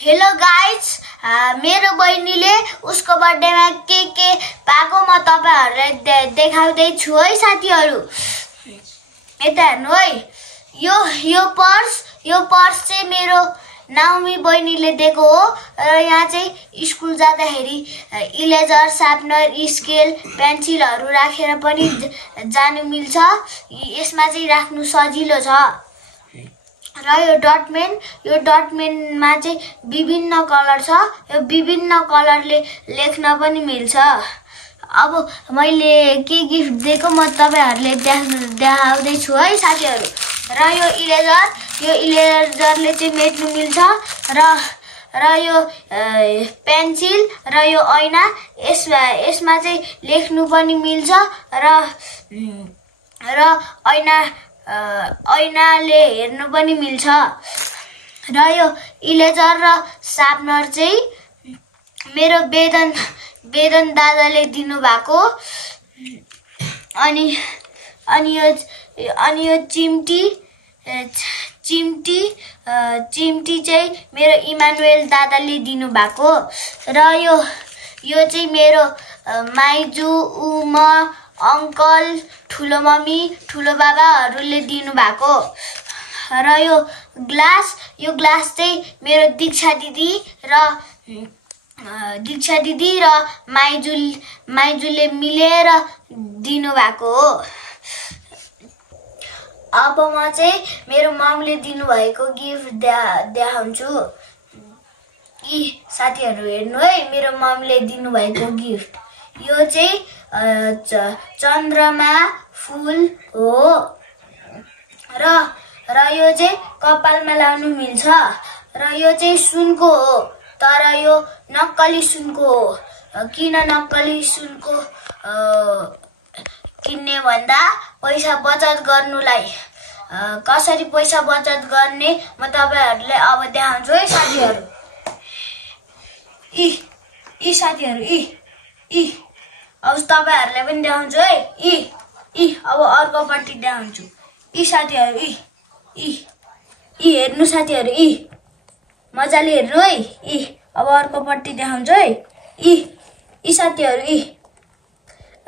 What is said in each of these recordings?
Hello guys, मेरो बहिनीले उसको बर्थडेमा के पाएको म तपाईहरुलाई देखाउँदै छु है साथीहरु। यता हेर्नु है, यो पर्स चाहिँ मेरो नाउमी बहिनीले दिएको हो र यहाँ चाहिँ स्कुल जाँदाखेरि इरेजर, शार्पनर, स्केल, पेन्सिलहरु राखेर पनि जानु मिल्छ। यसमा चाहिँ राख्नु सजिलो छ। र यो डटमेनमा चाहिँ विभिन्न कलर छ। यो विभिन्न कलरले लेख्न पनि मिल्छ। अब मैले के गिफ्ट दिएको म तपाईहरुले देखाउँदै छु है साथीहरु। र यो इरेजरले चाहिँ मेट्नु मिल्छ र यो पेन्सिल र यो ऐना यसमा चाहिँ लेख्नु पनि मिल्छ र ऐनाले हेर्नु पनि मिल्छ। र यो इरेजर र शार्पनर चाहिँ मेरो वेदन दादाले दिनु भएको। अनि यो चिम्टी चाहिँ मेरो इमानुएल दादाले दिनु भएको। र यो चाहिँ मेरो माइजू, उमा, अंकल, ठुलो मम्मी, ठुलो बाबाहरुले दिनु भएको। र यो ग्लास चाहिँ मेरो दीक्षा दिदी र माइजूले मिलेर दिनु भएको हो। अब म चाहिँ मेरो ममले दिनु भएको गिफ्ट देखाउँछु। यी साथीहरु हेर्नु है, मेरो ममले दिनु भएको गिफ्ट। यो चाहिँ चन्द्रमा फूल हो र यो चाहिँ कपालमा लाउनु मिल्छ। र यो चाहिँ सुनको हो, तर यो नक्कली सुनको हो। किन नक्कली सुनको किन्ने भन्दा पैसा बचत गर्नुलाई। कसरी पैसा बचत गर्ने म तपाईहरुले अब देखाउँछु है साथीहरु। यी साथीहरु अब तपाईहरुले पनि देखाउँछु है। अब अर्कोपट्टि देखाउँछु। यी साथीहरु हेर्नु साथीहरु, मजाले हेर्नु है। अब अर्कोपट्टि देखाउँछु है। यी साथीहरु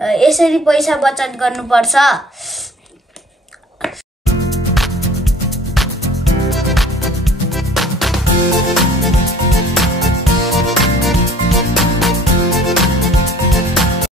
यसरी पैसा बचत गर्नुपर्छ।